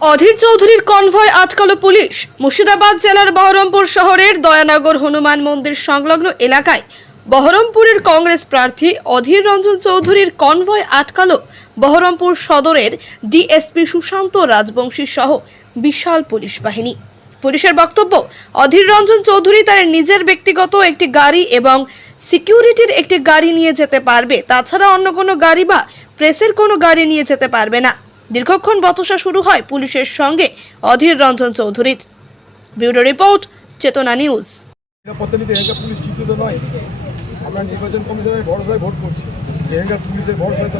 অধীর চৌধুরীর convoy আটকালো police. Murshidabad জেলার বহরমপুর শহরের দয়ানগর হনুমান মন্দির সংলগ্ন এলাকায় বহরমপুরের কংগ্রেস প্রার্থী অধীর রঞ্জন চৌধুরীর কনভয় আটকালো বহরমপুর সদরের ডিএসপি সুশান্ত রাজবংশী সহ বিশাল পুলিশ বাহিনী। পুলিশের বক্তব্য, অধীর রঞ্জন চৌধুরী তার নিজের ব্যক্তিগত একটি গাড়ি এবং সিকিউরিটির একটি গাড়ি নিয়ে যেতে পারবে, তাছাড়া অন্য কোনো গাড়ি বা প্রেসের কোনো গাড়ি নিয়ে যেতে পারবে না। দীর্ঘক্ষণ বচসা শুরু হয় পুলিশের সঙ্গে অধীর রঞ্জন চৌধুরীর। ব্যুরো রিপোর্ট, চেতনা নিউজ। পুলিশ চিন্তিত নয়, আমরা নির্বাচন কমিশনের ভরসায় ভোট করছি। এখানকার পুলিশের ভরসায়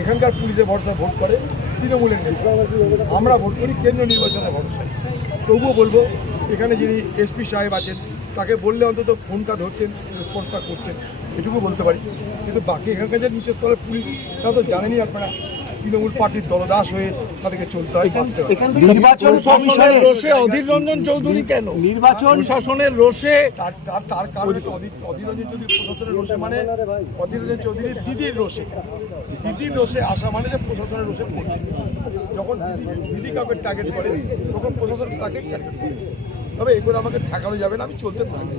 এখানকার পুলিশের ভরসায় ভোট করে তৃণমূলের নেতা। আমরা ভোট করি কেন্দ্রীয় নির্বাচনের ভরসায়। তবুও বলবো, এখানে যিনি এসপি সাহেব আছেন তাকে বললে অন্তত ফোনটা ধরতেন, রেসপন্সটা করতেন, এটুকু বলতে পারি। কিন্তু বাকি এখানকার যে নিচের স্তরের পুলিশ, তা তো জানেনই আপনারা, তৃণমূল পার্টির দলদাস হয়ে তাদেরকে চলতে হয়। নির্বাচন কমিশনের রোষে অধীর রঞ্জন চৌধুরী কেন? নির্বাচন শাসনের রোষে তার কারণে অধীর রঞ্জন চৌধুরী প্রশাসনের রোষে, মানে অধীর রঞ্জন চৌধুরীর দিদির রোষে আসা মানে যে প্রশাসনের রোষে পড়বে। যখন দিদি কাউকে টার্গেট করে তখন প্রশাসন তাকেই টার্গেট করে। তবে এগুলো আমাকে ঠেকানো যাবে না, আমি চলতে থাকি।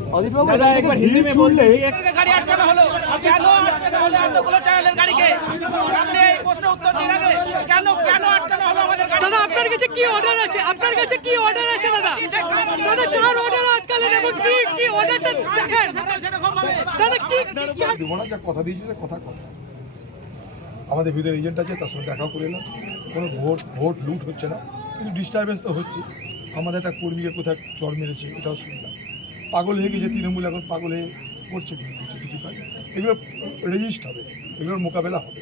দাদা আপনার কাছে কি অর্ডার আছে? আপনার কাছে কি অর্ডার আছে দাদা? দাদা কার অর্ডার আটকালেন এবং কি অর্ডারটা দেখেন দাদা? কি দেবো না, যা কথা দিয়েছে কথা আমাদের ভিতরে এজেন্ট আছে, তার সঙ্গে দেখাও করে এলাম। কোনো ভোট লুট হচ্ছে না, কিন্তু ডিস্টারবেন্স তো হচ্ছে। আমাদের একটা কর্মীকে কোথায় চর মেরেছে, এটাও শুনলাম। পাগল হয়ে গেছে তৃণমূল, এখন পাগল হয়ে করছে কিছু। এগুলো রেজিস্ট হবে, এগুলোর মোকাবেলা হবে।